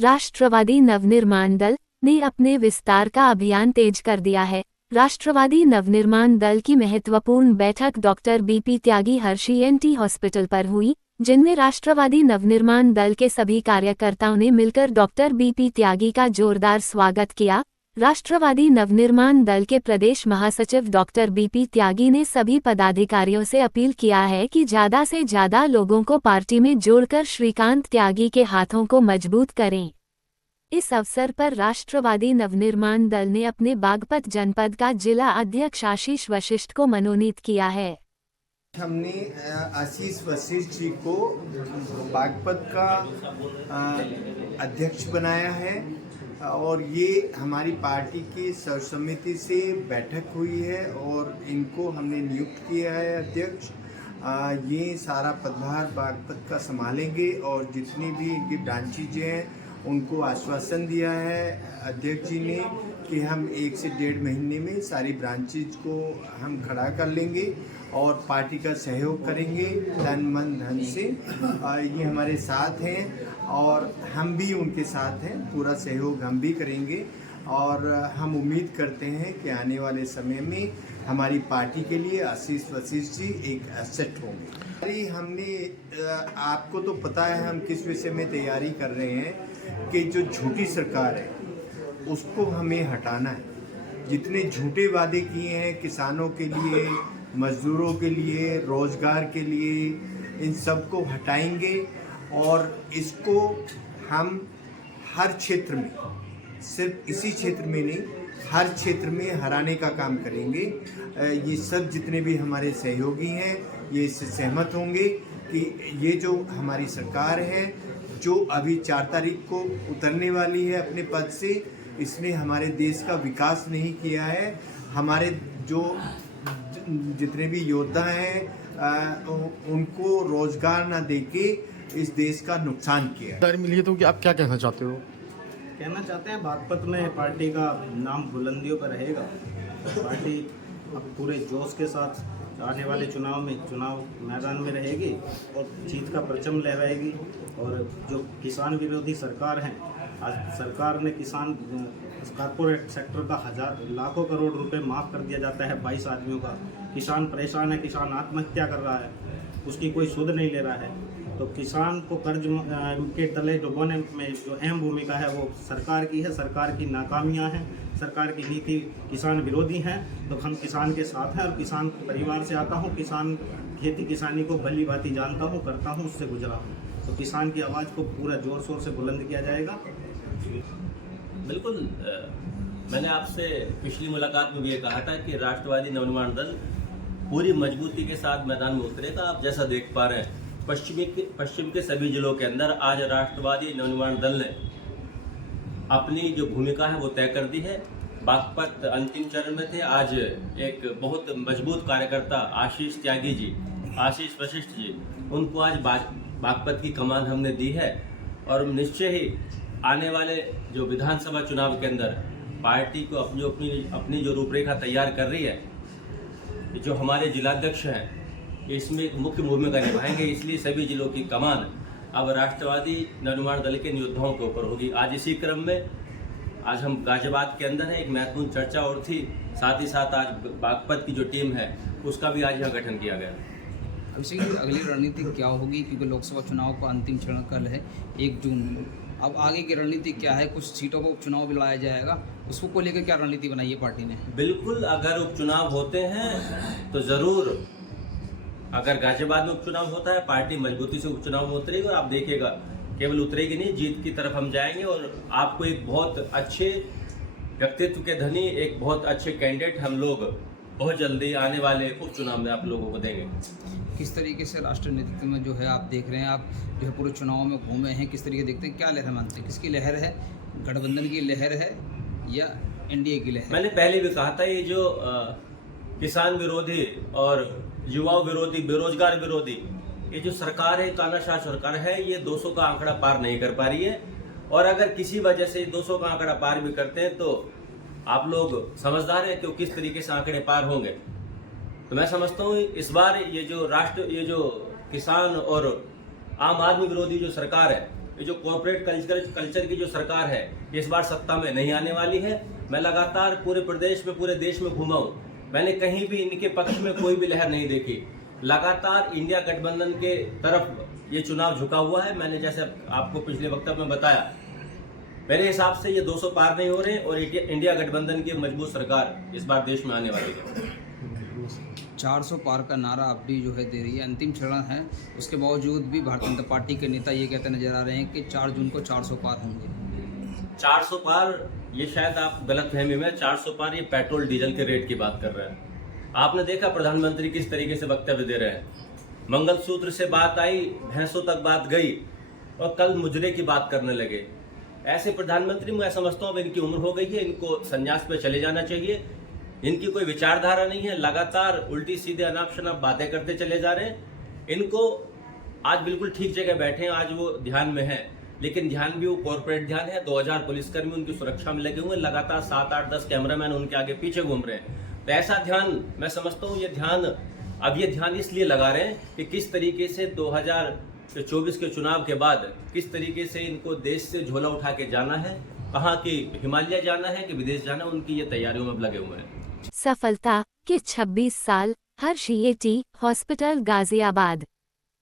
राष्ट्रवादी नवनिर्माण दल ने अपने विस्तार का अभियान तेज कर दिया है। राष्ट्रवादी नवनिर्माण दल की महत्वपूर्ण बैठक डॉक्टर बीपी त्यागी हर्षी एनटी हॉस्पिटल पर हुई, जिनमें राष्ट्रवादी नवनिर्माण दल के सभी कार्यकर्ताओं ने मिलकर डॉक्टर बीपी त्यागी का जोरदार स्वागत किया। राष्ट्रवादी नवनिर्माण दल के प्रदेश महासचिव डॉक्टर बीपी त्यागी ने सभी पदाधिकारियों से अपील किया है कि ज़्यादा से ज़्यादा लोगों को पार्टी में जोड़कर श्रीकांत त्यागी के हाथों को मजबूत करें। इस अवसर पर राष्ट्रवादी नवनिर्माण दल ने अपने बागपत जनपद का जिला अध्यक्ष आशीष वशिष्ठ को मनोनीत किया है। हमने आशीष वशिष्ठ जी को बागपत का अध्यक्ष बनाया है और ये हमारी पार्टी की सर्वसम्मति से बैठक हुई है और इनको हमने नियुक्त किया है अध्यक्ष। ये सारा पदभार बागपत का संभालेंगे और जितनी भी इनकी ब्रांचेज हैं उनको आश्वासन दिया है अध्यक्ष जी ने कि हम 1 से 1.5 महीने में सारी ब्रांचेज को हम खड़ा कर लेंगे और पार्टी का सहयोग करेंगे तन मन धन से। ये हमारे साथ हैं और हम भी उनके साथ हैं, पूरा सहयोग हम भी करेंगे और हम उम्मीद करते हैं कि आने वाले समय में हमारी पार्टी के लिए आशीष वशिष्ठ जी एक एसेट होंगे। हमने आपको तो पता है हम किस विषय में तैयारी कर रहे हैं कि जो झूठी सरकार है उसको हमें हटाना है। जितने झूठे वादे किए हैं किसानों के लिए, मजदूरों के लिए, रोजगार के लिए, इन सब को हटाएंगे और इसको हम हर क्षेत्र में, सिर्फ इसी क्षेत्र में नहीं, हर क्षेत्र में हराने का काम करेंगे। ये सब जितने भी हमारे सहयोगी हैं ये इससे सहमत होंगे कि ये जो हमारी सरकार है जो अभी 4 तारीख को उतरने वाली है अपने पद से, इसने हमारे देश का विकास नहीं किया है। हमारे जो जितने भी योद्धा हैं उनको रोजगार ना देके इस देश का नुकसान किया है। मिली है तो कि आप क्या कहना चाहते हो? कहना चाहते हैं बागपत में पार्टी का नाम बुलंदियों पर रहेगा। पार्टी अब पूरे जोश के साथ आने वाले चुनाव मैदान में रहेगी और जीत का परचम लहराएगी। और जो किसान विरोधी सरकार है, आज सरकार ने किसान कॉर्पोरेट सेक्टर का लाखों करोड़ रुपए माफ़ कर दिया जाता है 22 आदमियों का। किसान परेशान है, किसान आत्महत्या कर रहा है, उसकी कोई सुध नहीं ले रहा है। तो किसान को कर्ज के तले डुबोने में जो अहम भूमिका है वो सरकार की है। सरकार की नाकामियां हैं, सरकार की नीति किसान विरोधी हैं। तो हम किसान के साथ हैं और किसान परिवार से आता हूं, किसान खेती किसानी को भली भांति जानता हूं, करता हूं, उससे गुजरा हूं। तो किसान की आवाज़ को पूरा जोर शोर से बुलंद किया जाएगा। बिल्कुल, मैंने आपसे पिछली मुलाकात में भी ये कहा था कि राष्ट्रवादी नवनिर्माण दल पूरी मजबूती के साथ मैदान में उतरेगा। आप जैसा देख पा रहे हैं पश्चिम के सभी जिलों के अंदर आज राष्ट्रवादी नवनिर्माण दल ने अपनी जो भूमिका है वो तय कर दी है। बागपत अंतिम चरण में थे। आज एक बहुत मजबूत कार्यकर्ता आशीष त्यागी जी, आशीष वशिष्ठ जी, उनको आज बागपत की कमान हमने दी है और निश्चय ही आने वाले जो विधानसभा चुनाव के अंदर पार्टी को अपनी जो रूपरेखा तैयार कर रही है, जो हमारे जिलाध्यक्ष हैं इसमें एक मुख्य भूमिका निभाएंगे। इसलिए सभी जिलों की कमान अब राष्ट्रवादी नवनिर्माण दल के योद्धाओं के ऊपर होगी। आज इसी क्रम में आज हम गाजियाबाद के अंदर है, एक महत्वपूर्ण चर्चा और थी, साथ ही साथ आज बागपत की जो टीम है उसका भी आज यहाँ गठन किया गया। अभिषेक जी, अगली रणनीति क्या होगी? क्योंकि लोकसभा चुनाव का अंतिम चरण कल है 1 जून में। अब आगे की रणनीति क्या है? कुछ सीटों को उपचुनाव भी लाया जाएगा, उसको को लेकर क्या रणनीति बनाई है पार्टी ने? बिल्कुल, अगर उपचुनाव होते हैं तो ज़रूर, अगर गाजियाबाद में उपचुनाव होता है पार्टी मजबूती से उपचुनाव में उतरेगी और आप देखिएगा केवल उतरेगी नहीं, जीत की तरफ हम जाएंगे और आपको एक बहुत अच्छे व्यक्तित्व के धनी, एक बहुत अच्छे कैंडिडेट हम लोग बहुत जल्दी आने वाले उपचुनाव में आप लोगों को देंगे। किस तरीके से राष्ट्रीय नेतृत्व में जो है आप देख रहे हैं, आप जो है पूरे चुनाव में घूमे हैं, किस तरीके देखते हैं, क्या लहर मानते हैं? किसकी लहर है? गठबंधन की लहर है या एनडीए की लहर? मैंने पहले भी कहा था, ये जो किसान विरोधी और युवा विरोधी, बेरोजगार विरोधी ये जो सरकार है, तानाशाह सरकार है, ये 200 का आंकड़ा पार नहीं कर पा रही है। और अगर किसी वजह से 200 का आंकड़ा पार भी करते हैं तो आप लोग समझदार हैं कि किस तरीके से आंकड़े पार होंगे। तो मैं समझता हूँ इस बार ये जो किसान और आम आदमी विरोधी जो सरकार है, ये जो कॉर्पोरेट कल्चर की जो सरकार है इस बार सत्ता में नहीं आने वाली है। मैं लगातार पूरे प्रदेश में, पूरे देश में घूमा हूँ, मैंने कहीं भी इनके पक्ष में कोई भी लहर नहीं देखी। लगातार इंडिया गठबंधन के तरफ ये चुनाव झुका हुआ है। मैंने जैसे आपको पिछले वक्तव्य में बताया, मेरे हिसाब से ये 200 पार नहीं हो रहे और इंडिया गठबंधन की मजबूत सरकार इस बार देश में आने वाली है। 400 पार का नारा अब भी जो है दे रही है, अंतिम चरण है, उसके बावजूद भी भारतीय जनता पार्टी के नेता ये कहते नजर आ रहे हैं कि 4 जून को 400 पार होंगे। 400 पार, ये शायद आप गलतफहमी में 400 पार ये पेट्रोल डीजल के रेट की बात कर रहे हैं। आपने देखा प्रधानमंत्री किस तरीके से वक्तव्य दे रहे हैं, मंगलसूत्र से बात आई, भैंसों तक बात गई और कल मुजरे की बात करने लगे। ऐसे प्रधानमंत्री मैं समझता हूँ इनकी उम्र हो गई है, इनको संन्यास पे चले जाना चाहिए। इनकी कोई विचारधारा नहीं है, लगातार उल्टी सीधे अनाप शनाप बातें करते चले जा रहे हैं। इनको आज बिल्कुल ठीक जगह बैठे हैं, आज वो ध्यान में है, लेकिन ध्यान भी वो कॉर्पोरेट ध्यान है। 2000 पुलिसकर्मी उनकी सुरक्षा में लगे हुए हैं, लगातार 7, 8, 10 कैमरामैन उनके आगे पीछे घूम रहे हैं। तो ऐसा ध्यान मैं समझता हूँ ये ध्यान इसलिए लगा रहे हैं कि किस तरीके से 2024 के चुनाव के बाद किस तरीके से इनको देश से झोला उठा के जाना है, कहाँ की हिमालय जाना है कि विदेश जाना, उनकी ये तैयारियों में लगे हुए हैं। सफलता के 26 साल, हर्षी एटी हॉस्पिटल गाजियाबाद।